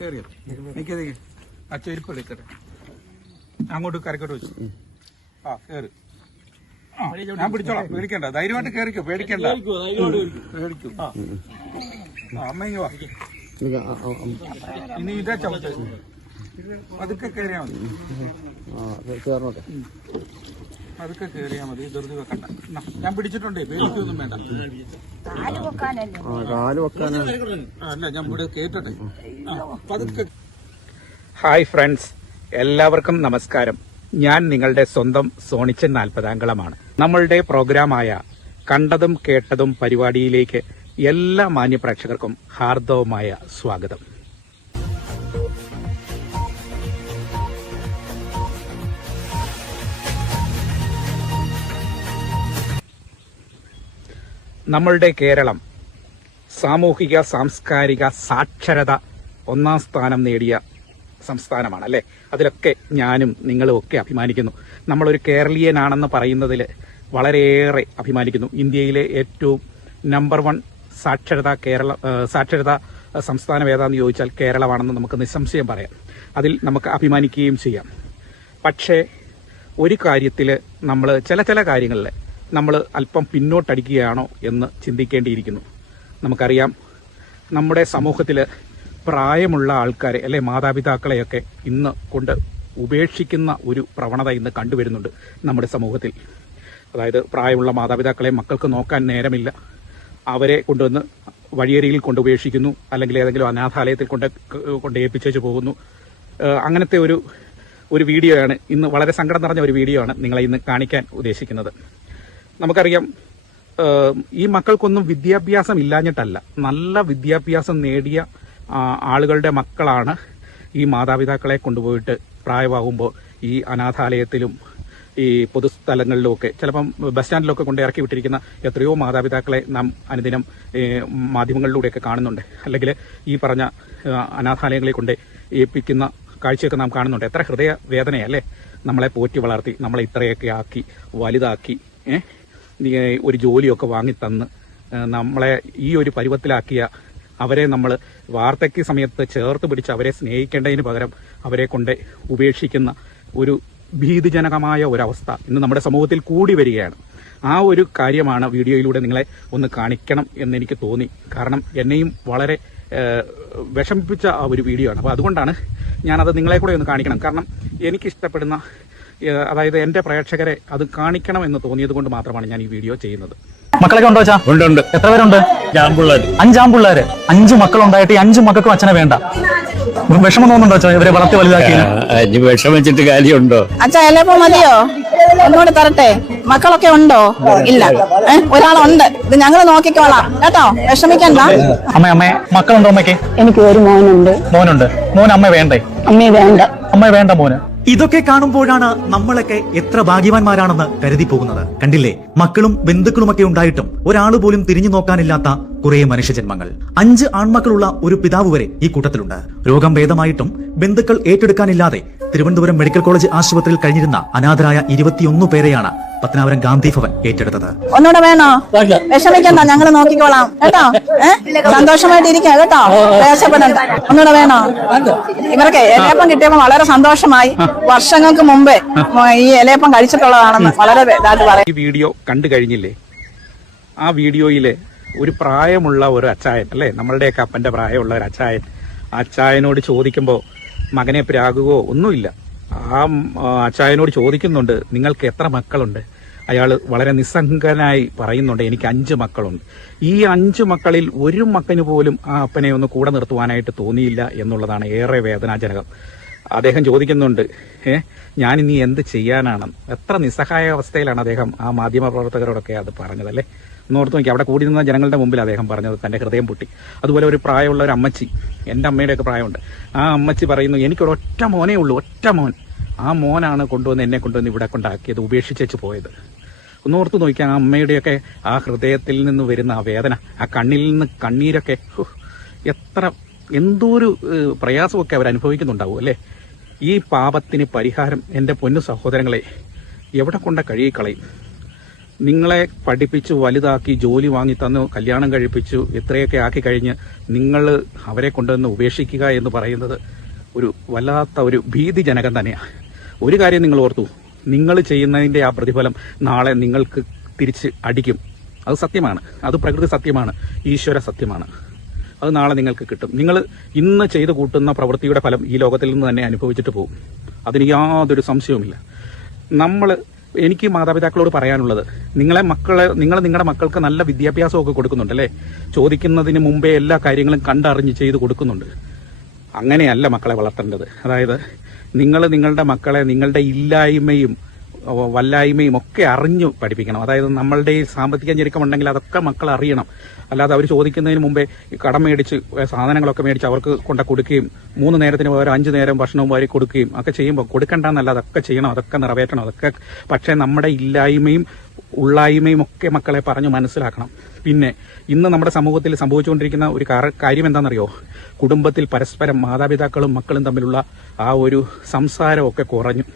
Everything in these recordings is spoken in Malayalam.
കയറിയോ? നിൽക്കേ ആ ചെരുപ്പ് എടുക്കട്ടെ, അങ്ങോട്ട് കരക്കോട്ട് വെച്ചു. ആ കയറി, ഞാൻ പിടിച്ചോളാം, പേടിക്കണ്ട, ധൈര്യമായിട്ട് കയറിക്കോ, പേടിക്കണ്ട, പേടിക്കൂ. അമ്മ വാ, ഇനി ഇതാ ചവിട്ട്, അതൊക്കെ കയറിയാ മതി, അതൊക്കെ കയറിയാ മതി, ധൃതി വെക്കണ്ട. ഞാൻ പിടിച്ചിട്ടുണ്ടേ, പേടിക്കൊന്നും വേണ്ട. അല്ല, ഞാൻ ഇവിടെ കേട്ടട്ടെ. പതുക്കെ. ഹായ് ഫ്രണ്ട്സ്, എല്ലാവർക്കും നമസ്കാരം. ഞാൻ നിങ്ങളുടെ സ്വന്തം സോണിച്ചൻ 40 നമ്മളുടെ പ്രോഗ്രാമായ കണ്ടതും കേട്ടതും പരിപാടിയിലേക്ക് എല്ലാ മാന്യപ്രേക്ഷകർക്കും ഹാർദവമായ സ്വാഗതം. നമ്മളുടെ കേരളം സാമൂഹിക സാംസ്കാരിക സാക്ഷരത 1ാം സ്ഥാനം നേടിയ സംസ്ഥാനമാണ് അല്ലേ? അതിലൊക്കെ ഞാനും നിങ്ങളും ഒക്കെ അഭിമാനിക്കുന്നു. നമ്മളൊരു കേരളീയനാണെന്ന് പറയുന്നതിൽ വളരെയേറെ അഭിമാനിക്കുന്നു. ഇന്ത്യയിലെ ഏറ്റവും നമ്പർ 1 സാക്ഷരതാ സംസ്ഥാനം ഏതാണെന്ന് ചോദിച്ചാൽ കേരളമാണെന്ന് നമുക്ക് നിസ്സംശയം പറയാം. അതിൽ നമുക്ക് അഭിമാനിക്കുകയും ചെയ്യാം. പക്ഷേ ഒരു കാര്യത്തിൽ നമ്മൾ ചില കാര്യങ്ങളിൽ നമ്മൾ അല്പം പിന്നോട്ടടിക്കുകയാണോ എന്ന് ചിന്തിക്കേണ്ടിയിരിക്കുന്നു. നമുക്കറിയാം, നമ്മുടെ സമൂഹത്തിൽ പ്രായമുള്ള ആൾക്കാരെ അല്ലെ മാതാപിതാക്കളെയൊക്കെ ഇന്ന് കൊണ്ട് ഉപേക്ഷിക്കുന്ന ഒരു പ്രവണത ഇന്ന് കണ്ടുവരുന്നുണ്ട് നമ്മുടെ സമൂഹത്തിൽ. അതായത് പ്രായമുള്ള മാതാപിതാക്കളെ മക്കൾക്ക് നോക്കാൻ നേരമില്ല, അവരെ കൊണ്ടുവന്ന് വഴിയരികിൽ കൊണ്ടുപേക്ഷിക്കുന്നു, അല്ലെങ്കിൽ ഏതെങ്കിലും അനാഥാലയത്തിൽ കൊണ്ട് ഏൽപ്പിച്ചു പോകുന്നു. അങ്ങനത്തെ ഒരു വീഡിയോയാണ് ഇന്ന്, വളരെ സങ്കടം നിറഞ്ഞ ഒരു വീഡിയോ ആണ് നിങ്ങളെ ഇന്ന് കാണിക്കാൻ ഉദ്ദേശിക്കുന്നത്. നമുക്കറിയാം, ഈ മക്കൾക്കൊന്നും വിദ്യാഭ്യാസം ഇല്ലാഞ്ഞിട്ടല്ല, നല്ല വിദ്യാഭ്യാസം നേടിയ ആളുകളുടെ മക്കളാണ് ഈ മാതാപിതാക്കളെ കൊണ്ടുപോയിട്ട് പ്രായമാകുമ്പോൾ ഈ അനാഥാലയത്തിലും ഈ പൊതുസ്ഥലങ്ങളിലുമൊക്കെ, ചിലപ്പം ബസ് സ്റ്റാൻഡിലൊക്കെ കൊണ്ട് ഇറക്കി വിട്ടിരിക്കുന്ന എത്രയോ മാതാപിതാക്കളെ നാം അനുദിനം മാധ്യമങ്ങളിലൂടെയൊക്കെ കാണുന്നുണ്ട്. അല്ലെങ്കിൽ ഈ പറഞ്ഞ അനാഥാലയങ്ങളെ കൊണ്ട് ഏൽപ്പിക്കുന്ന കാഴ്ചയൊക്കെ നാം കാണുന്നുണ്ട്. എത്ര ഹൃദയ വേദനയല്ലേ? നമ്മളെ പോറ്റി വളർത്തി, നമ്മളെ ഇത്രയൊക്കെ ആക്കി വലുതാക്കി, ഒരു ജോലിയൊക്കെ വാങ്ങിത്തന്ന് നമ്മളെ ഈ ഒരു പരുവത്തിലാക്കിയ അവരെ നമ്മൾ വാർദ്ധക്യ സമയത്ത് ചേർത്ത് പിടിച്ച് അവരെ സ്നേഹിക്കേണ്ടതിന് പകരം അവരെ കൊണ്ട് ഉപേക്ഷിക്കുന്ന ഒരു ഭീതിജനകമായ ഒരവസ്ഥ ഇന്ന് നമ്മുടെ സമൂഹത്തിൽ കൂടി വരികയാണ്. ആ ഒരു കാര്യമാണ് വീഡിയോയിലൂടെ നിങ്ങളെ ഒന്ന് കാണിക്കണം എന്നെനിക്ക് തോന്നി. കാരണം എന്നെയും വളരെ വിഷമിപ്പിച്ച ആ ഒരു വീഡിയോ ആണ്. അപ്പോൾ അതുകൊണ്ടാണ് ഞാനത് നിങ്ങളെ കൂടെ ഒന്ന് കാണിക്കണം. കാരണം എനിക്കിഷ്ടപ്പെടുന്ന, അതായത് എൻ്റെ പ്രേക്ഷകരെ അത് കാണിക്കണം എന്ന് തോന്നിയത് കൊണ്ട് മാത്രമാണ് ഞാൻ ഈ വീഡിയോ ചെയ്യുന്നത്. മക്കളൊക്കെ ഉണ്ടോ? ഉണ്ട്. എത്ര പേരുണ്ട്? 5 ആൺപിള്ളേര്. 5 മക്കളുണ്ടായിട്ട് 5 മക്കൾക്കും അച്ഛനെ വേണ്ട. വിഷമം തോന്നുന്നുണ്ടോ ഇവരെ വളർത്തി വലുതാക്കി? വിഷമിച്ചിട്ട് കാര്യമുണ്ടോ? അച്ഛാ എല്ലാം മതിയോ? ഒന്നുകൂടെ തരട്ടെ? മക്കളൊക്കെ ഉണ്ടോ? ഇല്ല, ഒരാളുണ്ട്. ഇത് ഞങ്ങൾ നോക്കിക്കോളാം കേട്ടോ, വിഷമിക്കണ്ട. അമ്മേ മക്കളുണ്ടോ അമ്മയ്ക്ക്? എനിക്ക് ഒരു മോനുണ്ട്. മോൻ അമ്മ വേണ്ടേ? അമ്മ വേണ്ട മോന്. ഇതൊക്കെ കാണുമ്പോഴാണ് നമ്മളൊക്കെ എത്ര ഭാഗ്യവാന്മാരാണെന്ന് കരുതി പോകുന്നത്. കണ്ടില്ലേ, മക്കളും ബന്ധുക്കളുമൊക്കെ ഉണ്ടായിട്ടും ഒരാൾ പോലും തിരിഞ്ഞു നോക്കാനില്ലാത്ത കുറെ മനുഷ്യജന്മങ്ങൾ. 5 ആൺമക്കളുള്ള ഒരു പിതാവ് വരെ ഈ കൂട്ടത്തിലുണ്ട്. രോഗം ഭേദമായിട്ടും ബന്ധുക്കൾ ഏറ്റെടുക്കാനില്ലാതെ തിരുവനന്തപുരം മെഡിക്കൽ കോളേജ് ആശുപത്രിയിൽ കഴിഞ്ഞിരുന്ന അനാഥരായ 21 പേരെയാണ് പത്തനാപുരം ഗാന്ധി ഭവൻ ഏറ്റെടുത്തത്. ഒന്നുകൂടെ വേണോ? വിഷമിക്കണ്ട, ഞങ്ങൾ നോക്കിക്കോളാം കേട്ടോ. സന്തോഷമായിട്ടിരിക്കുക കേട്ടോ, പ്രയാസപ്പെടണ്ട. ഒന്നുകൂടെ വേണോ? ഇവർക്ക് ഇലയപ്പം കിട്ടിയപ്പോൾ വളരെ സന്തോഷമായി. വർഷങ്ങൾക്ക് മുമ്പേ ഈ ഇലയപ്പം കഴിച്ചിട്ടുള്ളതാണെന്ന് വളരെ ഇതായിട്ട് പറയാം. ഈ വീഡിയോ കണ്ടു കഴിഞ്ഞില്ലേ? ആ വീഡിയോയില് ഒരു പ്രായമുള്ള ഒരു അച്ചായൻ അല്ലേ, നമ്മളുടെയൊക്കെ അപ്പന്റെ പ്രായമുള്ള ഒരു അച്ചായനോട് ചോദിക്കുമ്പോൾ മകനെ പ്രാകുകയോ ഒന്നുമില്ല. ആ അച്ചായനോട് ചോദിക്കുന്നുണ്ട്, നിങ്ങൾക്ക് എത്ര മക്കളുണ്ട്? അയാൾ വളരെ നിസ്സംഗനായി പറയുന്നുണ്ട്, എനിക്ക് 5 മക്കളുണ്ട്. ഈ 5 മക്കളിൽ ഒരു മക്കന് പോലും ആ അപ്പനെ ഒന്ന് കൂടെ നിർത്തുവാനായിട്ട് തോന്നിയില്ല എന്നുള്ളതാണ് ഏറെ വേദനാജനകം. അദ്ദേഹം ചോദിക്കുന്നുണ്ട്, ഞാനിനി എന്ത് ചെയ്യാനാണ്? എത്ര നിസ്സഹായ അവസ്ഥയിലാണ് അദ്ദേഹം ആ മാധ്യമപ്രവർത്തകരോടൊക്കെ അത് പറഞ്ഞതല്ലേ? ഓർത്ത് നോക്കി, അവിടെ കൂടി നിന്ന ജനങ്ങളുടെ മുമ്പിൽ അദ്ദേഹം പറഞ്ഞത് തന്റെ ഹൃദയം പൊട്ടി. അതുപോലെ ഒരു പ്രായമുള്ള ഒരു അമ്മച്ചി, എൻ്റെ അമ്മയുടെയൊക്കെ പ്രായമുണ്ട്, ആ അമ്മച്ചി പറയുന്നു, എനിക്കൊരൊറ്റ മോനേ ഉള്ളൂ, ഒറ്റ മോൻ. ആ മോനാണ് എന്നെ കൊണ്ടുവന്ന് ഇവിടെ കൊണ്ടാക്കിയത്, ഉപേക്ഷിച്ചു പോയത്. ഒന്നോർത്ത് നോക്കി, ആ അമ്മയുടെയൊക്കെ ആ ഹൃദയത്തിൽ നിന്ന് വരുന്ന ആ വേദന, ആ കണ്ണിൽ നിന്ന് കണ്ണീരൊക്കെ എന്തോരു പ്രയാസമൊക്കെ അവർ അനുഭവിക്കുന്നുണ്ടാവും അല്ലേ? ഈ പാപത്തിന് പരിഹാരം എൻ്റെ പൊന്നു സഹോദരങ്ങളെ എവിടെ കൊണ്ട കഴുകിക്കളയും? നിങ്ങളെ പഠിപ്പിച്ചു വലുതാക്കി ജോലി വാങ്ങി തന്നു കല്യാണം കഴിപ്പിച്ചു ഇത്രയൊക്കെ ആക്കി കഴിഞ്ഞ് നിങ്ങൾ അവരെ കൊണ്ടുവന്ന് ഉപേക്ഷിക്കുക എന്ന് പറയുന്നത് ഒരു വല്ലാത്ത ഒരു ഭീതിജനകം തന്നെയാണ്. ഒരു കാര്യം നിങ്ങൾ ഓർത്തു, നിങ്ങൾ ചെയ്യുന്നതിൻ്റെ ആ പ്രതിഫലം നാളെ നിങ്ങൾക്ക് തിരിച്ച് അടിക്കും. അത് സത്യമാണ്, അത് പ്രകൃതി സത്യമാണ്, ഈശ്വര സത്യമാണ്. അത് നാളെ നിങ്ങൾക്ക് കിട്ടും. നിങ്ങൾ ഇന്ന് ചെയ്തു കൂട്ടുന്ന പ്രവൃത്തിയുടെ ഫലം ഈ ലോകത്തിൽ നിന്ന് തന്നെ അനുഭവിച്ചിട്ട് പോകും. അതിന് യാതൊരു സംശയവുമില്ല. എനിക്ക് മാതാപിതാക്കളോട് പറയാനുള്ളത്, നിങ്ങൾ നിങ്ങളുടെ മക്കൾക്ക് നല്ല വിദ്യാഭ്യാസമൊക്കെ കൊടുക്കുന്നുണ്ടല്ലേ, ചോദിക്കുന്നതിന് മുമ്പേ എല്ലാ കാര്യങ്ങളും കണ്ടറിഞ്ഞ് ചെയ്ത് കൊടുക്കുന്നുണ്ട്. അങ്ങനെയല്ല മക്കളെ വളർത്തേണ്ടത്. അതായത് നിങ്ങളുടെ മക്കളെ നിങ്ങളുടെ ഇല്ലായ്മയും വല്ലായ്മയും ഒക്കെ അറിഞ്ഞു പഠിപ്പിക്കണം. അതായത് നമ്മളുടെ ഈ സാമ്പത്തിക ഞെരുക്കമുണ്ടെങ്കിൽ അതൊക്കെ മക്കൾ അറിയണം. അല്ലാതെ അവർ ചോദിക്കുന്നതിന് മുമ്പേ കടം മേടിച്ച് സാധനങ്ങളൊക്കെ മേടിച്ച് അവർക്ക് കൊണ്ട കൊടുക്കുകയും 3 നേരത്തിന് പകരം 5 നേരം ഭക്ഷണവും വാരി കൊടുക്കുകയും ഒക്കെ ചെയ്യുമ്പോൾ കൊടുക്കണ്ടെന്നല്ല, അതൊക്കെ ചെയ്യണം, അതൊക്കെ നിറവേറ്റണം, അതൊക്കെ. പക്ഷേ നമ്മുടെ ഇല്ലായ്മയും ഉള്ളായ്മയും ഒക്കെ മക്കളെ പറഞ്ഞു മനസ്സിലാക്കണം. പിന്നെ ഇന്ന് നമ്മുടെ സമൂഹത്തിൽ സംഭവിച്ചുകൊണ്ടിരിക്കുന്ന ഒരു കാര്യം എന്താണെന്നറിയോ? കുടുംബത്തിൽ പരസ്പരം മാതാപിതാക്കളും മക്കളും തമ്മിലുള്ള ആ ഒരു സംസാരമൊക്കെ കുറഞ്ഞു.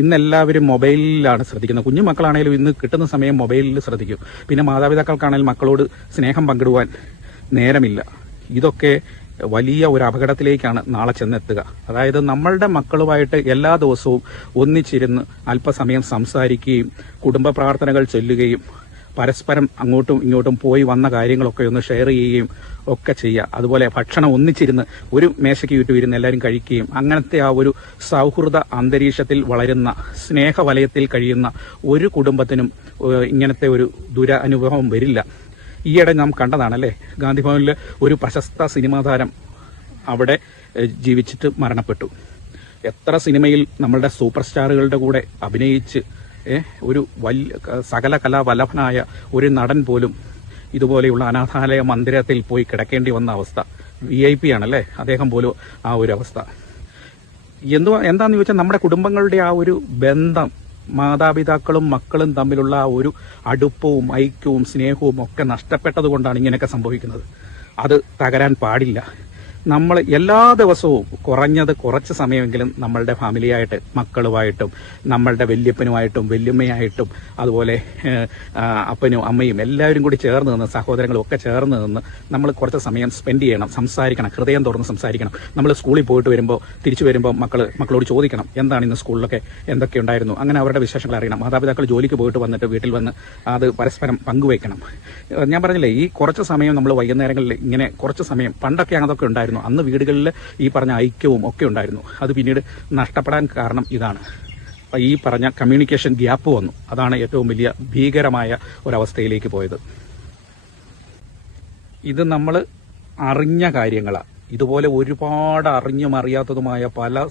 ഇന്നെല്ലാവരും മൊബൈലിലാണ് ശ്രദ്ധിക്കുന്നത്. കുഞ്ഞു മക്കളാണെങ്കിലും ഇന്ന് കിട്ടുന്ന സമയം മൊബൈലിൽ ശ്രദ്ധിക്കും. പിന്നെ മാതാപിതാക്കൾക്കാണെങ്കിലും മക്കളോട് സ്നേഹം പങ്കിടുവാൻ നേരമില്ല. ഇതൊക്കെ വലിയ ഒരു അപകടത്തിലേക്കാണ് നാളെ ചെന്നെത്തുക. അതായത് നമ്മളുടെ മക്കളുമായിട്ട് എല്ലാ ദിവസവും ഒന്നിച്ചിരുന്ന് അല്പസമയം സംസാരിക്കുകയും കുടുംബ പ്രാർത്ഥനകൾ ചൊല്ലുകയും പരസ്പരം അങ്ങോട്ടും ഇങ്ങോട്ടും പോയി വന്ന കാര്യങ്ങളൊക്കെ ഒന്ന് ഷെയർ ചെയ്യുകയും ഒക്കെ ചെയ്യുക. അതുപോലെ ഭക്ഷണം ഒന്നിച്ചിരുന്ന് ഒരു മേശയ്ക്ക് ചുറ്റും എല്ലാവരും കഴിക്കുകയും അങ്ങനത്തെ ആ ഒരു സൗഹൃദ അന്തരീക്ഷത്തിൽ വളരുന്ന സ്നേഹവലയത്തിൽ കഴിയുന്ന ഒരു കുടുംബത്തിനും ഇങ്ങനത്തെ ഒരു ദുരനുഭവം വരില്ല. ഈയിടെ നാം കണ്ടതാണല്ലേ, ഗാന്ധിഭവനിൽ ഒരു പ്രശസ്ത സിനിമാ താരം അവിടെ ജീവിച്ചിട്ട് മരണപ്പെട്ടു. എത്ര സിനിമയിൽ നമ്മളുടെ സൂപ്പർ സ്റ്റാറുകളുടെ കൂടെ അഭിനയിച്ച് ഒരു സകല കലാവല്ലഭനായ ഒരു നടൻ പോലും ഇതുപോലെയുള്ള അനാഥാലയ മന്ദിരത്തിൽ പോയി കിടക്കേണ്ടി വന്ന അവസ്ഥ. VIP ആണല്ലേ അദ്ദേഹം പോലും ആ ഒരു അവസ്ഥ. എന്താന്ന് ചോദിച്ചാൽ നമ്മുടെ കുടുംബങ്ങളുടെ ആ ഒരു ബന്ധം, മാതാപിതാക്കളും മക്കളും തമ്മിലുള്ള ആ ഒരു അടുപ്പവും ഐക്യവും സ്നേഹവും ഒക്കെ നഷ്ടപ്പെട്ടത് കൊണ്ടാണ് ഇങ്ങനെയൊക്കെ സംഭവിക്കുന്നത്. അത് തകരാൻ പാടില്ല. നമ്മൾ എല്ലാ ദിവസവും കുറച്ച് സമയമെങ്കിലും നമ്മളുടെ ഫാമിലിയായിട്ട്, മക്കളുമായിട്ടും നമ്മളുടെ വല്യപ്പനുമായിട്ടും വല്യമ്മയായിട്ടും അതുപോലെ അപ്പനും അമ്മയും എല്ലാവരും കൂടി ചേർന്ന് നിന്ന്, സഹോദരങ്ങളും ഒക്കെ ചേർന്ന് നിന്ന് നമ്മൾ കുറച്ച് സമയം സ്പെൻഡ് ചെയ്യണം, സംസാരിക്കണം, ഹൃദയം തുറന്ന് സംസാരിക്കണം. നമ്മൾ സ്കൂളിൽ പോയിട്ട് വരുമ്പോൾ തിരിച്ചു വരുമ്പോൾ മക്കളോട് ചോദിക്കണം എന്താണ് ഇന്ന് സ്കൂളിലൊക്കെ എന്തൊക്കെ ഉണ്ടായിരുന്നു, അങ്ങനെ അവരുടെ വിശേഷങ്ങൾ അറിയണം. മാതാപിതാക്കൾ ജോലിക്ക് പോയിട്ട് വന്നിട്ട് വീട്ടിൽ വന്ന് അത് പരസ്പരം പങ്കുവയ്ക്കണം. ഞാൻ പറഞ്ഞില്ലേ, ഈ കുറച്ച് സമയം നമ്മൾ വൈകുന്നേരങ്ങളിൽ ഇങ്ങനെ കുറച്ച് സമയം, പണ്ടൊക്കെ അതൊക്കെ ഉണ്ടായിരുന്നു. അന്ന് വീടുകളിൽ ഈ പറഞ്ഞ ഐക്യവും ഒക്കെ ഉണ്ടായിരുന്നു. അത് പിന്നീട് നഷ്ടപ്പെടാൻ കാരണം ഇതാണ്. ഈ പറഞ്ഞ കമ്മ്യൂണിക്കേഷൻ ഗ്യാപ്പ് വന്നു. അതാണ് ഏറ്റവും വലിയ ഭീകരമായ ഒരവസ്ഥയിലേക്ക് പോയത്. ഇത് നമ്മൾ അറിഞ്ഞ കാര്യങ്ങളാണ്. ഇതുപോലെ ഒരുപാട് അറിഞ്ഞും അറിയാത്തതുമായ പല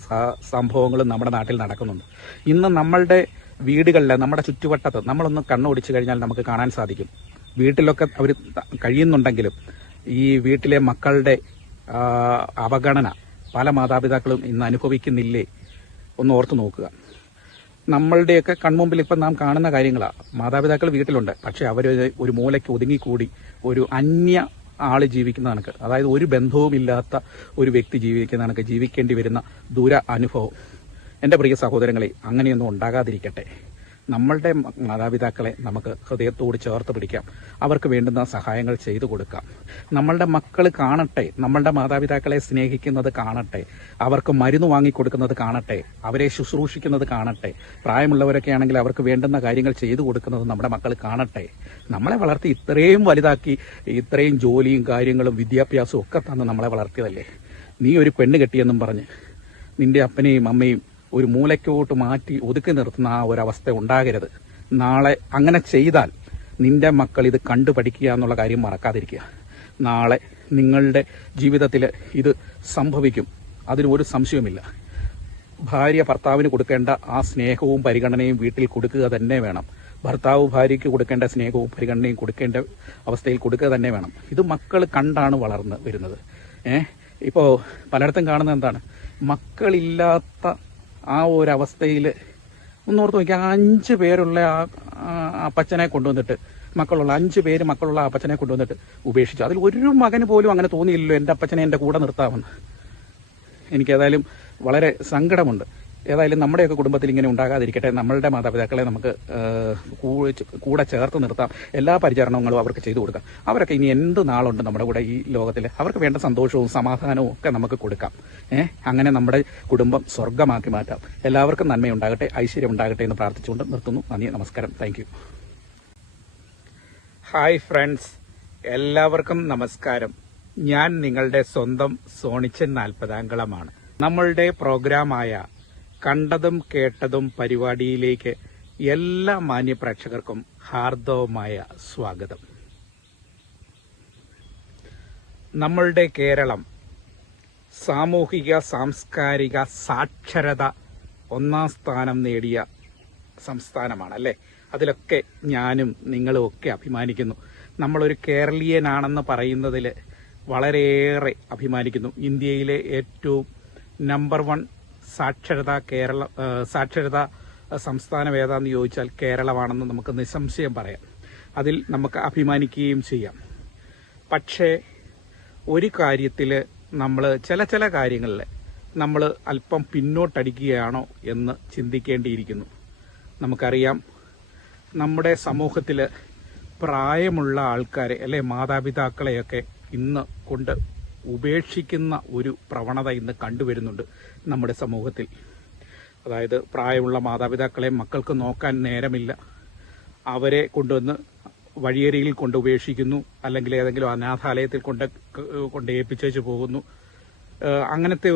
സംഭവങ്ങളും നമ്മുടെ നാട്ടിൽ നടക്കുന്നുണ്ട്. ഇന്ന് നമ്മളുടെ വീടുകളിൽ, നമ്മുടെ ചുറ്റുവട്ടത്ത് നമ്മളൊന്ന് കണ്ണോടിച്ചു കഴിഞ്ഞാൽ നമുക്ക് കാണാൻ സാധിക്കും. വീട്ടിലൊക്കെ അവർ കഴിയുന്നുണ്ടെങ്കിലും ഈ വീട്ടിലെ മക്കളുടെ അവഗണന പല മാതാപിതാക്കളും ഇന്ന് അനുഭവിക്കുന്നില്ലേ? ഒന്ന് ഓർത്തു നോക്കുക. നമ്മളുടെയൊക്കെ കൺമുമ്പിൽ ഇപ്പം നാം കാണുന്ന കാര്യങ്ങളാണ്. മാതാപിതാക്കൾ വീട്ടിലുണ്ട്, പക്ഷെ അവർ ഒരു മൂലയ്ക്ക് ഒതുങ്ങിക്കൂടി ഒരു അന്യ ആള് ജീവിക്കുന്ന കണക്ക്, അതായത് ഒരു ബന്ധവുമില്ലാത്ത ഒരു വ്യക്തി ജീവിക്കുന്ന കണക്ക് ജീവിക്കേണ്ടി വരുന്ന ദുര അനുഭവം. എൻ്റെ പ്രിയ സഹോദരങ്ങളെ, അങ്ങനെയൊന്നും ഉണ്ടാകാതിരിക്കട്ടെ. നമ്മളുടെ മാതാപിതാക്കളെ നമുക്ക് ഹൃദയത്തോട് ചേർത്ത് പിടിക്കാം, അവർക്ക് വേണ്ടുന്ന സഹായങ്ങൾ ചെയ്തു കൊടുക്കാം. നമ്മളുടെ മക്കൾ കാണട്ടെ, നമ്മളുടെ മാതാപിതാക്കളെ സ്നേഹിക്കുന്നത് കാണട്ടെ, അവർക്ക് മരുന്ന് വാങ്ങിക്കൊടുക്കുന്നത് കാണട്ടെ, അവരെ ശുശ്രൂഷിക്കുന്നത് കാണട്ടെ. പ്രായമുള്ളവരൊക്കെ ആണെങ്കിൽ അവർക്ക് വേണ്ടുന്ന കാര്യങ്ങൾ ചെയ്തു കൊടുക്കുന്നത് നമ്മുടെ മക്കൾ കാണട്ടെ. നമ്മളെ വളർത്തി ഇത്രയും വലുതാക്കി, ഇത്രയും ജോലിയും കാര്യങ്ങളും വിദ്യാഭ്യാസവും ഒക്കെ തന്ന് നമ്മളെ വളർത്തിയതല്ലേ. നീ ഒരു പെണ്ണ് കെട്ടിയെന്നും പറഞ്ഞ് നിന്റെ അപ്പനെയും അമ്മയും ഒരു മൂലയ്ക്കോട്ട് മാറ്റി ഒതുക്കി നിർത്തുന്ന ആ ഒരവസ്ഥ ഉണ്ടാകരുത്. നാളെ അങ്ങനെ ചെയ്താൽ നിന്റെ മക്കൾ ഇത് കണ്ടു പഠിക്കുക എന്നുള്ള കാര്യം മറക്കാതിരിക്കുക. നാളെ നിങ്ങളുടെ ജീവിതത്തിൽ ഇത് സംഭവിക്കും, അതിന് ഒരു സംശയവുമില്ല. ഭാര്യ ഭർത്താവിന് കൊടുക്കേണ്ട ആ സ്നേഹവും പരിഗണനയും വീട്ടിൽ കൊടുക്കുക തന്നെ വേണം. ഭർത്താവ് ഭാര്യയ്ക്ക് കൊടുക്കേണ്ട സ്നേഹവും പരിഗണനയും കൊടുക്കേണ്ട അവസ്ഥയിൽ കൊടുക്കുക തന്നെ വേണം. ഇത് മക്കൾ കണ്ടാണ് വളർന്ന് വരുന്നത്. ഇപ്പോൾ പലയിടത്തും കാണുന്നത് എന്താണ്? മക്കളില്ലാത്ത ആ ഒരവസ്ഥയിൽ ഒന്നോർത്ത് നോക്കിയാൽ 5 പേരുള്ള ആ അപ്പച്ചനെ കൊണ്ടുവന്നിട്ട്, മക്കളുള്ള 5 പേര് മക്കളുള്ള അപ്പച്ചനെ കൊണ്ടുവന്നിട്ട് ഉപേക്ഷിച്ചു. അതിൽ ഒരു മകന് പോലും അങ്ങനെ തോന്നിയില്ലല്ലോ എൻ്റെ അപ്പച്ചനെ എൻ്റെ കൂടെ നിർത്താമെന്ന്. എനിക്കേതായാലും വളരെ സങ്കടമുണ്ട്. ഏതായാലും നമ്മുടെയൊക്കെ കുടുംബത്തിൽ ഇങ്ങനെ ഉണ്ടാകാതിരിക്കട്ടെ. നമ്മളുടെ മാതാപിതാക്കളെ നമുക്ക് കൂടെ ചേർത്ത് നിർത്താം. എല്ലാ പരിചരണങ്ങളും അവർക്ക് ചെയ്തു കൊടുക്കാം. അവരൊക്കെ ഇനി എന്ത് നാളുണ്ട് നമ്മുടെ കൂടെ ഈ ലോകത്തിൽ. അവർക്ക് വേണ്ട സന്തോഷവും സമാധാനവും ഒക്കെ നമുക്ക് കൊടുക്കാം. അങ്ങനെ നമ്മുടെ കുടുംബം സ്വർഗമാക്കി മാറ്റാം. എല്ലാവർക്കും നന്മയുണ്ടാകട്ടെ, ഐശ്വര്യം ഉണ്ടാകട്ടെ എന്ന് പ്രാർത്ഥിച്ചുകൊണ്ട് നിർത്തുന്നു. നന്ദി, നമസ്കാരം, താങ്ക് യു. ഹായ് ഫ്രണ്ട്സ്, എല്ലാവർക്കും നമസ്കാരം. ഞാൻ നിങ്ങളുടെ സ്വന്തം സോണിച്ചൻ 40 നമ്മളുടെ പ്രോഗ്രാമായ കണ്ടതും കേട്ടതും പരിപാടിയിലേക്ക് എല്ലാ മാന്യ പ്രേക്ഷകർക്കും ഹാർദവമായ സ്വാഗതം. നമ്മളുടെ കേരളം സാമൂഹിക സാംസ്കാരിക സാക്ഷരത 1ാം സ്ഥാനം നേടിയ സംസ്ഥാനമാണ് അല്ലേ? അതിലൊക്കെ ഞാനും നിങ്ങളും ഒക്കെ അഭിമാനിക്കുന്നു. നമ്മളൊരു കേരളീയനാണെന്ന് പറയുന്നതിൽ വളരെയേറെ അഭിമാനിക്കുന്നു. ഇന്ത്യയിലെ ഏറ്റവും നമ്പർ 1 സാക്ഷരതാ സംസ്ഥാനം ഏതാണെന്ന് ചോദിച്ചാൽ കേരളമാണെന്ന് നമുക്ക് നിസ്സംശയം പറയാം. അതിൽ നമുക്ക് അഭിമാനിക്കുകയും ചെയ്യാം. പക്ഷേ ഒരു കാര്യത്തിൽ നമ്മൾ ചില കാര്യങ്ങളിൽ നമ്മൾ അല്പം പിന്നോട്ടടിക്കുകയാണോ എന്ന് ചിന്തിക്കേണ്ടിയിരിക്കുന്നു. നമുക്കറിയാം, നമ്മുടെ സമൂഹത്തിൽ പ്രായമുള്ള ആൾക്കാരെ അല്ലെ മാതാപിതാക്കളെയൊക്കെ ഇന്ന് കൊണ്ട് ഉപേക്ഷിക്കുന്ന ഒരു പ്രവണത ഇന്ന് കണ്ടുവരുന്നുണ്ട് നമ്മുടെ സമൂഹത്തിൽ. അതായത് പ്രായമുള്ള മാതാപിതാക്കളെ മക്കൾക്ക് നോക്കാൻ നേരമില്ല, അവരെ കൊണ്ടുവന്ന് വഴിയരികിൽ കൊണ്ട് ഉപേക്ഷിക്കുന്നു, അല്ലെങ്കിൽ ഏതെങ്കിലും അനാഥാലയത്തിൽ കൊണ്ട് ഏൽപ്പിച്ചേച്ച് പോകുന്നു. അങ്ങനത്തെ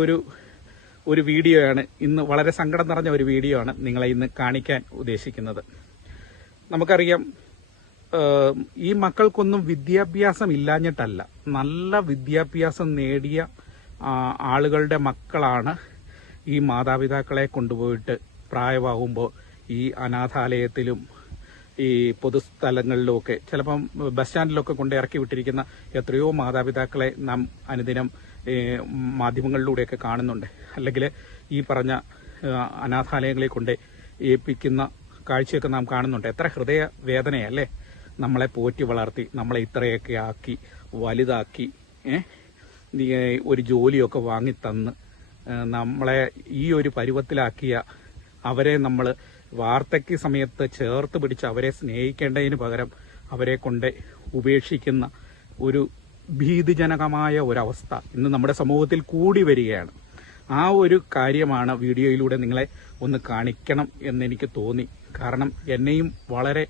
ഒരു വീഡിയോയാണ് ഇന്ന്, വളരെ സങ്കടം നിറഞ്ഞ ഒരു വീഡിയോ ആണ് നിങ്ങളെ ഇന്ന് കാണിക്കാൻ ഉദ്ദേശിക്കുന്നത്. നമുക്കറിയാം, ഈ മക്കൾക്കൊന്നും വിദ്യാഭ്യാസം ഇല്ലാഞ്ഞിട്ടല്ല, നല്ല വിദ്യാഭ്യാസം നേടിയ ആളുകളുടെ മക്കളാണ് ഈ മാതാപിതാക്കളെ കൊണ്ടുപോയിട്ട് പ്രായമാകുമ്പോൾ ഈ അനാഥാലയത്തിലും ഈ പൊതുസ്ഥലങ്ങളിലുമൊക്കെ, ചിലപ്പം ബസ് സ്റ്റാൻഡിലൊക്കെ കൊണ്ട് ഇറക്കി വിട്ടിരിക്കുന്ന എത്രയോ മാതാപിതാക്കളെ നാം അനുദിനം മാധ്യമങ്ങളിലൂടെയൊക്കെ കാണുന്നുണ്ട്. അല്ലെങ്കിൽ ഈ പറഞ്ഞ അനാഥാലയങ്ങളെ കൊണ്ട് ഏൽപ്പിക്കുന്ന കാഴ്ചയൊക്കെ നാം കാണുന്നുണ്ട്. എത്ര ഹൃദയ വേദനയല്ലേ? നമ്മളെ പോറ്റി വളർത്തി, നമ്മളെ ഇത്രയൊക്കെ ആക്കി വലുതാക്കി, ഒരു ജോലിയൊക്കെ വാങ്ങിത്തന്ന് നമ്മളെ ഈ ഒരു പരുവത്തിലാക്കിയ അവരെ നമ്മൾ വാർദ്ധക്യ സമയത്ത് ചേർത്ത് പിടിച്ച് അവരെ സ്നേഹിക്കേണ്ടതിന് പകരം അവരെ കൊണ്ട് ഉപേക്ഷിക്കുന്ന ഒരു ഭീതിജനകമായ ഒരവസ്ഥ ഇന്ന് നമ്മുടെ സമൂഹത്തിൽ കൂടി വരികയാണ്. ആ ഒരു കാര്യമാണ് വീഡിയോയിലൂടെ നിങ്ങളെ ഒന്ന് കാണിക്കണം എന്നെനിക്ക് തോന്നി. കാരണം എന്നെയും വളരെ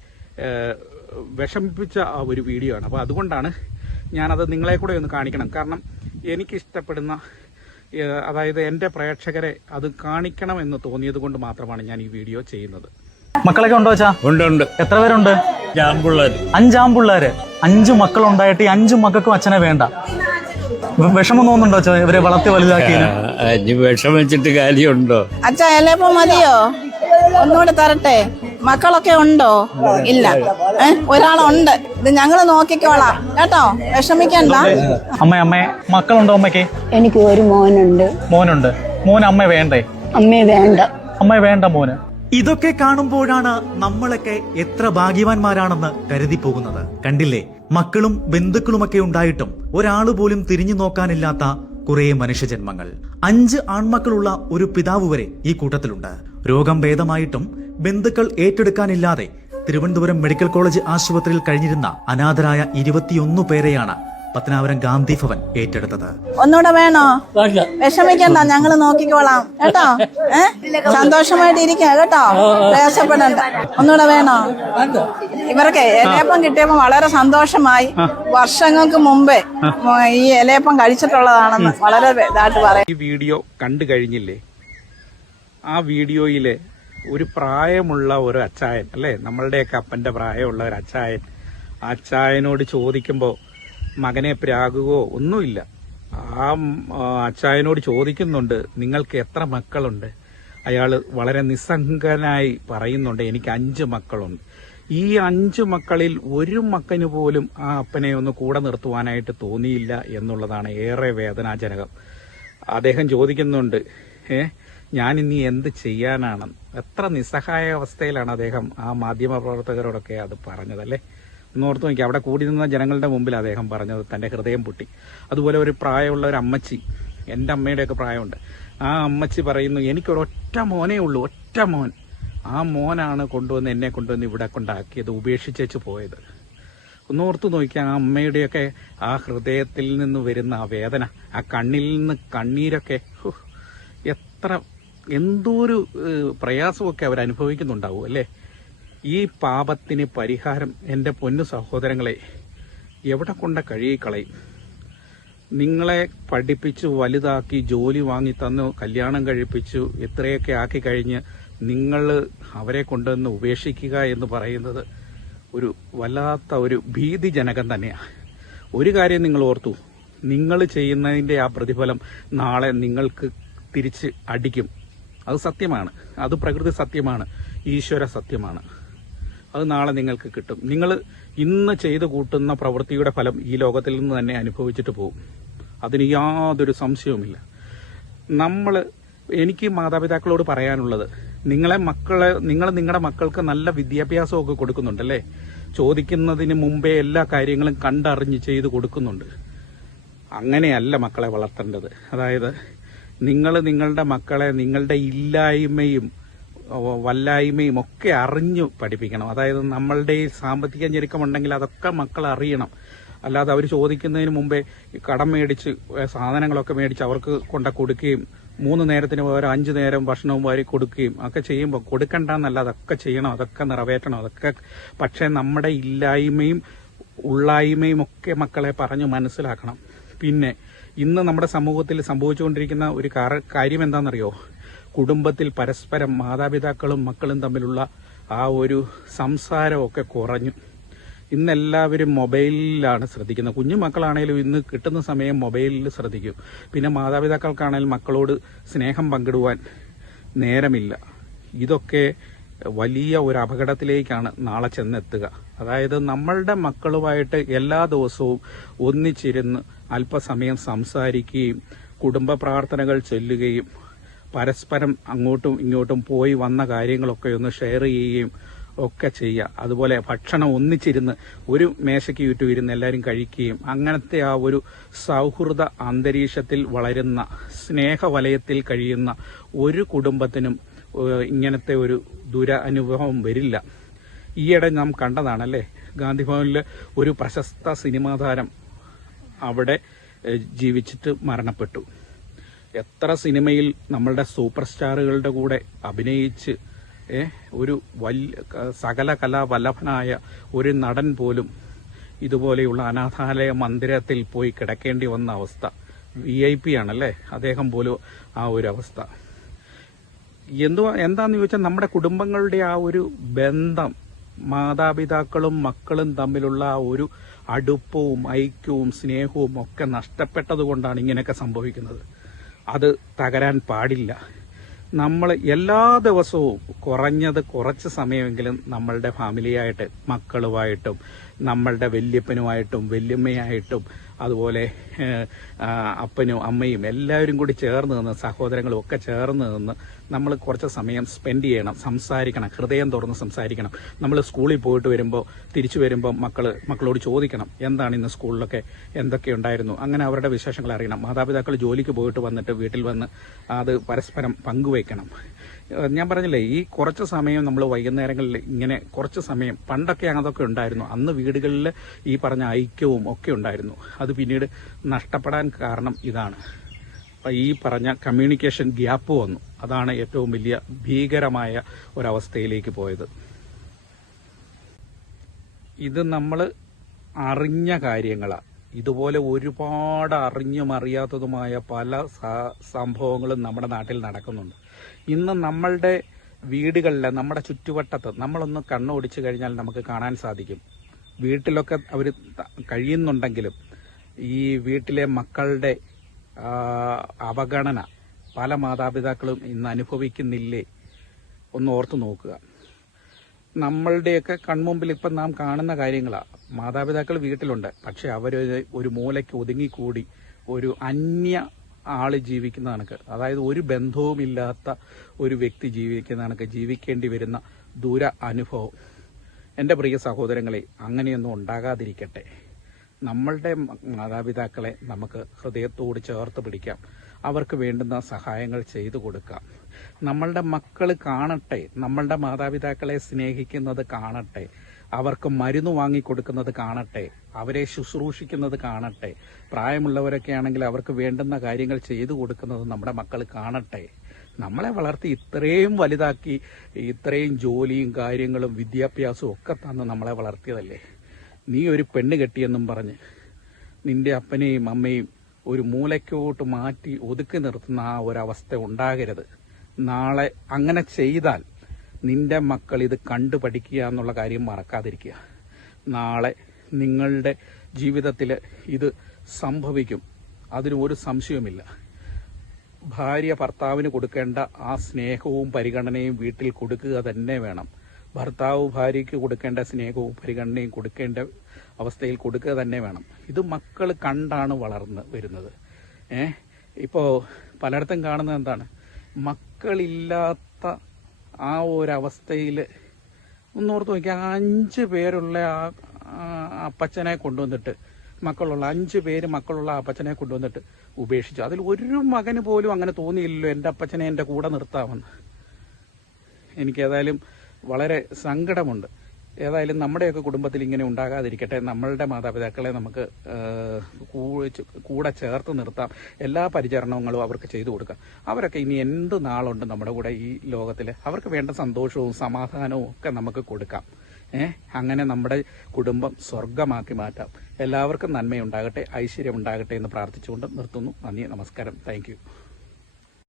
വിഷമിപ്പിച്ച ആ ഒരു വീഡിയോ ആണ്. അപ്പോൾ അതുകൊണ്ടാണ് ഞാനത് നിങ്ങളെ കൂടെ ഒന്ന് കാണിക്കണം. കാരണം എനിക്കിഷ്ടപ്പെടുന്ന, അതായത് എൻ്റെ പ്രേക്ഷകരെ അത് കാണിക്കണം എന്ന് തോന്നിയത് കൊണ്ട് മാത്രമാണ് ഞാൻ ഈ വീഡിയോ ചെയ്യുന്നത്. മക്കളൊക്കെ ഉണ്ടോ വെച്ചാ? ഉണ്ട്. എത്ര പേരുണ്ട്? 5 പിള്ളേര്. 5 ആൺപിള്ളേര്. 5 മക്കളുണ്ടായിട്ട് ഈ 5 മക്കൾക്കും അച്ഛനെ വേണ്ട. വിഷമം തോന്നുന്നുണ്ടോ അച്ഛാ ഇവരെ വളർത്തി വലുതാക്കി? വിഷമിച്ചിട്ട് കാര്യമുണ്ടോ? അച്ഛാ എലയപ്പം മതിയോ? ഒന്നുകൂടെ തരട്ടെ? മക്കളൊക്കെ ഉണ്ടോ? ഇല്ല, ഒരാളുണ്ട്. ഇത് ഞങ്ങള് നോക്കിക്കോളാം കേട്ടോ, വിഷമിക്കണ്ട. അമ്മേ മക്കളുണ്ടോ അമ്മയ്ക്ക്? എനിക്ക് ഒരു മോനുണ്ട്. മോന് അമ്മ വേണ്ടേ? അമ്മ വേണ്ട മോന്. ഇതൊക്കെ കാണുമ്പോഴാണ് നമ്മളൊക്കെ എത്ര ഭാഗ്യവാന്മാരാണെന്ന് കരുതി പോകുന്നത്. കണ്ടില്ലേ, മക്കളും ബന്ധുക്കളുമൊക്കെ ഉണ്ടായിട്ടും ഒരാള് പോലും തിരിഞ്ഞു നോക്കാനില്ലാത്ത കുറെ മനുഷ്യജന്മങ്ങൾ. 5 ആൺമക്കളുള്ള ഒരു പിതാവ് വരെ ഈ കൂട്ടത്തിലുണ്ട്. രോഗം ഭേദമായിട്ടും ബന്ധുക്കൾ ഏറ്റെടുക്കാനില്ലാതെ തിരുവനന്തപുരം മെഡിക്കൽ കോളേജ് ആശുപത്രിയിൽ കഴിഞ്ഞിരുന്ന അനാഥരായ 21 പേരെയാണ് പത്തനാപുരം ഗാന്ധി ഭവൻ ഏറ്റെടുത്തത്. ഒന്നുകൂടെ വേണോ? വിഷമിക്കണ്ട, ഞങ്ങള് നോക്കിക്കോളാം കേട്ടോ. സന്തോഷമായിട്ട് ഇരിക്കുക കേട്ടോ, പ്രയാസപ്പെടണ്ട. ഒന്നുകൂടെ വേണോ? ഇവർക്ക് ഇലയപ്പം കിട്ടിയപ്പോ വളരെ സന്തോഷമായി. വർഷങ്ങൾക്ക് മുമ്പേ ഈ ഇലയപ്പം കഴിച്ചിട്ടുള്ളതാണെന്ന് വളരെ ഇതായിട്ട് പറയാം. ഈ വീഡിയോ കണ്ടു കഴിഞ്ഞില്ലേ? ആ വീഡിയോയില് ഒരു പ്രായമുള്ള ഒരു അച്ചായൻ അല്ലേ, നമ്മളുടെയൊക്കെ അപ്പന്റെ പ്രായമുള്ള ഒരു അച്ചായനോട് ചോദിക്കുമ്പോൾ മകനെ പ്രാകുകയോ ഒന്നുമില്ല. ആ അച്ചായനോട് ചോദിക്കുന്നുണ്ട്, നിങ്ങൾക്ക് എത്ര മക്കളുണ്ട്? അയാൾ വളരെ നിസ്സംഗനായി പറയുന്നുണ്ട്, എനിക്ക് 5 മക്കളുണ്ട്. ഈ 5 മക്കളിൽ ഒരു മക്കന് പോലും ആ അപ്പനെ ഒന്ന് കൂടെ നിർത്തുവാനായിട്ട് തോന്നിയില്ല എന്നുള്ളതാണ് ഏറെ വേദനാജനകം. അദ്ദേഹം ചോദിക്കുന്നുണ്ട്, ഞാൻ ഇനി എന്ത് ചെയ്യാനാണ്? എത്ര നിസ്സഹായ അവസ്ഥയിലാണ് അദ്ദേഹം ആ മാധ്യമപ്രവർത്തകരോടൊക്കെ അത് പറഞ്ഞതല്ലേ? ഒന്നോർത്ത് നോക്കി, അവിടെ കൂടി നിന്ന ജനങ്ങളുടെ മുമ്പിൽ അദ്ദേഹം പറഞ്ഞത് തന്റെ ഹൃദയം പൊട്ടി. അതുപോലെ ഒരു പ്രായമുള്ള ഒരു അമ്മച്ചി എൻ്റെ അമ്മയുടെയൊക്കെ പ്രായമുണ്ട്. ആ അമ്മച്ചി പറയുന്നു, എനിക്കൊരൊറ്റ മോനേ ഉള്ളൂ, ഒറ്റ മോൻ. ആ മോനാണ് എന്നെ കൊണ്ടുവന്ന് ഇവിടെ കൊണ്ടാക്കിയത്, ഉപേക്ഷിച്ചേച്ച് പോയത്. ഒന്നോർത്ത് നോക്കിയാൽ ആ അമ്മയുടെയൊക്കെ ആ ഹൃദയത്തിൽ നിന്ന് വരുന്ന ആ വേദന, ആ കണ്ണിൽ നിന്ന് കണ്ണീരൊക്കെ എന്തോരു പ്രയാസമൊക്കെ അവരനുഭവിക്കുന്നുണ്ടാവും അല്ലേ. ഈ പാപത്തിന് പരിഹാരം എൻ്റെ പൊന്നു സഹോദരങ്ങളെ എവിടെ കൊണ്ട കഴുകിക്കളയും? നിങ്ങളെ പഠിപ്പിച്ചു വലുതാക്കി ജോലി വാങ്ങി തന്നു കല്യാണം കഴിപ്പിച്ചു ഇത്രയൊക്കെ ആക്കി കഴിഞ്ഞ് നിങ്ങൾ അവരെ കൊണ്ടുവന്ന് ഉപേക്ഷിക്കുക എന്ന് പറയുന്നത് ഒരു വല്ലാത്ത ഒരു ഭീതിജനകം തന്നെയാണ്. ഒരു കാര്യം നിങ്ങൾ ഓർത്തു, നിങ്ങൾ ചെയ്യുന്നതിൻ്റെ ആ പ്രതിഫലം നാളെ നിങ്ങൾക്ക് തിരിച്ച് അടിക്കും. അത് സത്യമാണ്, അത് പ്രകൃതി സത്യമാണ്, ഈശ്വര സത്യമാണ്. അത് നാളെ നിങ്ങൾക്ക് കിട്ടും. നിങ്ങൾ ഇന്ന് ചെയ്തു കൂട്ടുന്ന പ്രവൃത്തിയുടെ ഫലം ഈ ലോകത്തിൽ നിന്ന് തന്നെ അനുഭവിച്ചിട്ട് പോകും. അതിന് യാതൊരു സംശയവുമില്ല. എനിക്ക് മാതാപിതാക്കളോട് പറയാനുള്ളത്, നിങ്ങൾ നിങ്ങളുടെ മക്കൾക്ക് നല്ല വിദ്യാഭ്യാസമൊക്കെ കൊടുക്കുന്നുണ്ടല്ലേ, ചോദിക്കുന്നതിന് മുമ്പേ എല്ലാ കാര്യങ്ങളും കണ്ടറിഞ്ഞ് ചെയ്ത് കൊടുക്കുന്നുണ്ട്. അങ്ങനെയല്ല മക്കളെ വളർത്തേണ്ടത്. അതായത് നിങ്ങളുടെ മക്കളെ നിങ്ങളുടെ ഇല്ലായ്മയും വല്ലായ്മയും ഒക്കെ അറിഞ്ഞു പഠിപ്പിക്കണം. അതായത് നമ്മളുടെ സാമ്പത്തിക ഞെരുക്കമുണ്ടെങ്കിൽ അതൊക്കെ മക്കൾ അറിയണം. അല്ലാതെ അവർ ചോദിക്കുന്നതിന് മുമ്പേ കടം മേടിച്ച് സാധനങ്ങളൊക്കെ മേടിച്ച് അവർക്ക് കൊടുക്കുകയും 3 നേരത്തിന് പകരം 5 നേരം ഭക്ഷണവും വാരി കൊടുക്കുകയും ഒക്കെ ചെയ്യുമ്പോൾ കൊടുക്കണ്ടെന്നല്ല, അതൊക്കെ ചെയ്യണം, അതൊക്കെ നിറവേറ്റണം, അതൊക്കെ. പക്ഷെ നമ്മുടെ ഇല്ലായ്മയും ഉള്ളായ്മയും ഒക്കെ മക്കളെ പറഞ്ഞു മനസ്സിലാക്കണം. പിന്നെ ഇന്ന് നമ്മുടെ സമൂഹത്തിൽ സംഭവിച്ചുകൊണ്ടിരിക്കുന്ന ഒരു കാര്യം എന്താണെന്നറിയോ? കുടുംബത്തിൽ പരസ്പരം മാതാപിതാക്കളും മക്കളും തമ്മിലുള്ള ആ ഒരു സംസാരമൊക്കെ കുറഞ്ഞു. ഇന്നെല്ലാവരും മൊബൈലിലാണ് ശ്രദ്ധിക്കുന്നത്. കുഞ്ഞു മക്കളാണേലും ഇന്ന് കിട്ടുന്ന സമയം മൊബൈലിൽ ശ്രദ്ധിക്കും. പിന്നെ മാതാപിതാക്കൾക്കാണെങ്കിലും മക്കളോട് സ്നേഹം പങ്കിടുവാൻ നേരമില്ല. ഇതൊക്കെ വലിയ ഒരു അപകടത്തിലേക്കാണ് നാളെ ചെന്നെത്തുക. അതായത് നമ്മളുടെ മക്കളുമായിട്ട് എല്ലാ ദിവസവും ഒന്നിച്ചിരുന്ന് അല്പസമയം സംസാരിക്കുകയും കുടുംബ പ്രാർത്ഥനകൾ ചൊല്ലുകയും പരസ്പരം അങ്ങോട്ടും ഇങ്ങോട്ടും പോയി വന്ന കാര്യങ്ങളൊക്കെ ഒന്ന് ഷെയർ ചെയ്യുകയും ഒക്കെ ചെയ്യുക. അതുപോലെ ഭക്ഷണം ഒന്നിച്ചിരുന്ന് ഒരു മേശയ്ക്ക് ചുറ്റും ഇരുന്ന് എല്ലാവരും കഴിക്കുകയും അങ്ങനത്തെ ആ ഒരു സൗഹൃദ അന്തരീക്ഷത്തിൽ വളരുന്ന സ്നേഹവലയത്തിൽ കഴിയുന്ന ഒരു കുടുംബത്തിനും ഇങ്ങനത്തെ ഒരു ദുരനുഭവം വരില്ല. ഈയിടെ നാം കണ്ടതാണല്ലേ, ഗാന്ധിഭവനിൽ ഒരു പ്രശസ്ത സിനിമാ താരം അവിടെ ജീവിച്ചിട്ട് മരണപ്പെട്ടു. എത്ര സിനിമയിൽ നമ്മളുടെ സൂപ്പർ സ്റ്റാറുകളുടെ കൂടെ അഭിനയിച്ച് ഒരു സകല കലാവല്ലഭനായ ഒരു നടൻ പോലും ഇതുപോലെയുള്ള അനാഥാലയ മന്ദിരത്തിൽ പോയി കിടക്കേണ്ടി വന്ന അവസ്ഥ. VIP ആണല്ലേ അദ്ദേഹം പോലും ആ ഒരു അവസ്ഥ. എന്താന്ന് ചോദിച്ചാൽ നമ്മുടെ കുടുംബങ്ങളുടെ ആ ഒരു ബന്ധം, മാതാപിതാക്കളും മക്കളും തമ്മിലുള്ള ആ ഒരു അടുപ്പവും ഐക്യവും സ്നേഹവും ഒക്കെ നഷ്ടപ്പെട്ടത് കൊണ്ടാണ് ഇങ്ങനെയൊക്കെ സംഭവിക്കുന്നത്. അത് തകരാൻ പാടില്ല. നമ്മൾ എല്ലാ ദിവസവും കുറച്ച് സമയമെങ്കിലും നമ്മളുടെ ഫാമിലിയായിട്ട്, മക്കളുമായിട്ടും നമ്മളുടെ വല്യപ്പനുമായിട്ടും വല്യമ്മയായിട്ടും അതുപോലെ അപ്പനും അമ്മയും എല്ലാവരും കൂടി ചേർന്ന് നിന്ന്, സഹോദരങ്ങളും ഒക്കെ ചേർന്ന് നിന്ന് നമ്മൾ കുറച്ച് സമയം സ്പെൻഡ് ചെയ്യണം, സംസാരിക്കണം, ഹൃദയം തുറന്ന് സംസാരിക്കണം. നമ്മൾ സ്കൂളിൽ പോയിട്ട് വരുമ്പോൾ തിരിച്ചു വരുമ്പോൾ മക്കളോട് ചോദിക്കണം, എന്താണ് ഇന്ന് സ്കൂളിലൊക്കെ എന്തൊക്കെ ഉണ്ടായിരുന്നു, അങ്ങനെ അവരുടെ വിശേഷങ്ങൾ അറിയണം. മാതാപിതാക്കൾ ജോലിക്ക് പോയിട്ട് വന്നിട്ട് വീട്ടിൽ വന്ന് അത് പരസ്പരം പങ്കുവയ്ക്കണം. ഞാൻ പറഞ്ഞില്ലേ, ഈ കുറച്ച് സമയം നമ്മൾ വൈകുന്നേരങ്ങളിൽ ഇങ്ങനെ കുറച്ച് സമയം, പണ്ടൊക്കെ അതൊക്കെ ഉണ്ടായിരുന്നു. അന്ന് വീടുകളിൽ ഈ പറഞ്ഞ ഐക്യവും ഒക്കെ ഉണ്ടായിരുന്നു. അത് പിന്നീട് നഷ്ടപ്പെടാൻ കാരണം ഇതാണ്. ഈ പറഞ്ഞ കമ്മ്യൂണിക്കേഷൻ ഗ്യാപ്പ് വന്നു. അതാണ് ഏറ്റവും വലിയ ഭീകരമായ ഒരവസ്ഥയിലേക്ക് പോയത്. ഇത് നമ്മൾ അറിഞ്ഞ കാര്യങ്ങളാണ്. ഇതുപോലെ ഒരുപാട് അറിഞ്ഞും അറിയാത്തതുമായ പല സംഭവങ്ങളും നമ്മുടെ നാട്ടിൽ നടക്കുന്നുണ്ട്. ഇന്ന് നമ്മളുടെ വീടുകളിൽ, നമ്മുടെ ചുറ്റുവട്ടത്ത് നമ്മളൊന്ന് കണ്ണോടിച്ചു കഴിഞ്ഞാൽ നമുക്ക് കാണാൻ സാധിക്കും. വീട്ടിലൊക്കെ അവർ കഴിയുന്നുണ്ടെങ്കിലും ഈ വീട്ടിലെ മക്കളുടെ അവഗണന പല മാതാപിതാക്കളും ഇന്ന് അനുഭവിക്കുന്നില്ലേ? ഒന്ന് ഓർത്തു നോക്കുക. നമ്മളുടെയൊക്കെ കൺമുമ്പിൽ ഇപ്പം നാം കാണുന്ന കാര്യങ്ങളാണ്. മാതാപിതാക്കൾ വീട്ടിലുണ്ട്, പക്ഷെ അവർ ഒരു മൂലയ്ക്ക് ഒതുങ്ങിക്കൂടി ഒരു അന്യ ആള് ജീവിക്കുന്ന കണക്ക്, അതായത് ഒരു ബന്ധവുമില്ലാത്ത ഒരു വ്യക്തി ജീവിക്കുന്ന കണക്ക് ജീവിക്കേണ്ടി വരുന്ന ദുര അനുഭവം. എൻ്റെ പ്രിയ സഹോദരങ്ങളെ, അങ്ങനെയൊന്നും ഉണ്ടാകാതിരിക്കട്ടെ. നമ്മളുടെ മാതാപിതാക്കളെ നമുക്ക് ഹൃദയത്തോട് ചേർത്ത് പിടിക്കാം. അവർക്ക് വേണ്ടുന്ന സഹായങ്ങൾ ചെയ്തു കൊടുക്കാം. നമ്മളുടെ മക്കൾ കാണട്ടെ, നമ്മളുടെ മാതാപിതാക്കളെ സ്നേഹിക്കുന്നത് കാണട്ടെ, അവർക്ക് മരുന്ന് വാങ്ങിക്കൊടുക്കുന്നത് കാണട്ടെ, അവരെ ശുശ്രൂഷിക്കുന്നത് കാണട്ടെ, പ്രായമുള്ളവരൊക്കെ ആണെങ്കിൽ അവർക്ക് വേണ്ടുന്ന കാര്യങ്ങൾ ചെയ്തു കൊടുക്കുന്നത് നമ്മുടെ മക്കൾ കാണട്ടെ. നമ്മളെ വളർത്തി ഇത്രയും വലുതാക്കി ഇത്രയും ജോലിയും കാര്യങ്ങളും വിദ്യാഭ്യാസവും ഒക്കെ തന്ന് നമ്മളെ വളർത്തിയതല്ലേ. നീ ഒരു പെണ്ണ് കെട്ടിയെന്നും പറഞ്ഞ് നിന്റെ അപ്പനെയും അമ്മയും ഒരു മൂലയ്ക്കോട്ട് മാറ്റി ഒതുക്കി നിർത്തുന്ന ആ ഒരവസ്ഥ ഉണ്ടാകരുത്. നാളെ അങ്ങനെ ചെയ്താൽ നിന്റെ മക്കൾ ഇത് കണ്ടു പഠിക്കുക എന്നുള്ള കാര്യം മറക്കാതിരിക്കുക. നാളെ നിങ്ങളുടെ ജീവിതത്തിൽ ഇത് സംഭവിക്കും, അതിന് ഒരു സംശയവുമില്ല. ഭാര്യ ഭർത്താവിന് കൊടുക്കേണ്ട ആ സ്നേഹവും പരിഗണനയും വീട്ടിൽ കൊടുക്കുക തന്നെ വേണം. ഭർത്താവ് ഭാര്യയ്ക്ക് കൊടുക്കേണ്ട സ്നേഹവും പരിഗണനയും കൊടുക്കേണ്ട അവസ്ഥയിൽ കൊടുക്കുക തന്നെ വേണം. ഇത് മക്കൾ കണ്ടാണ് വളർന്ന് വരുന്നത്. ഇപ്പോൾ പലയിടത്തും കാണുന്നത് എന്താണ്, മക്കളില്ലാത്ത ആ ഒരവസ്ഥയിൽ ഒന്നോർത്ത് നോക്കിയാൽ 5 പേരുള്ള ആ അപ്പച്ചനെ കൊണ്ടുവന്നിട്ട്, മക്കളുള്ള 5 പേര് മക്കളുള്ള അപ്പച്ചനെ കൊണ്ടുവന്നിട്ട് ഉപേക്ഷിച്ചു. അതിൽ ഒരു മകന് പോലും അങ്ങനെ തോന്നിയില്ലല്ലോ എൻ്റെ അപ്പച്ചനെ എൻ്റെ കൂടെ നിർത്താമെന്ന്. എനിക്കേതായാലും വളരെ സങ്കടമുണ്ട്. ഏതായാലും നമ്മുടെയൊക്കെ കുടുംബത്തിൽ ഇങ്ങനെ ഉണ്ടാകാതിരിക്കട്ടെ. നമ്മളുടെ മാതാപിതാക്കളെ നമുക്ക് കൂടെ ചേർത്ത് നിർത്താം. എല്ലാ പരിചരണങ്ങളും അവർക്ക് ചെയ്തു കൊടുക്കാം. അവരൊക്കെ ഇനി എന്ത് നാളുണ്ട് നമ്മുടെ കൂടെ ഈ ലോകത്തിൽ. അവർക്ക് വേണ്ട സന്തോഷവും സമാധാനവും ഒക്കെ നമുക്ക് കൊടുക്കാം. അങ്ങനെ നമ്മുടെ കുടുംബം സ്വർഗമാക്കി മാറ്റാം. എല്ലാവർക്കും നന്മയുണ്ടാകട്ടെ, ഐശ്വര്യം ഉണ്ടാകട്ടെ എന്ന് പ്രാർത്ഥിച്ചുകൊണ്ട് നിർത്തുന്നു. നന്ദി, നമസ്കാരം, താങ്ക് യു.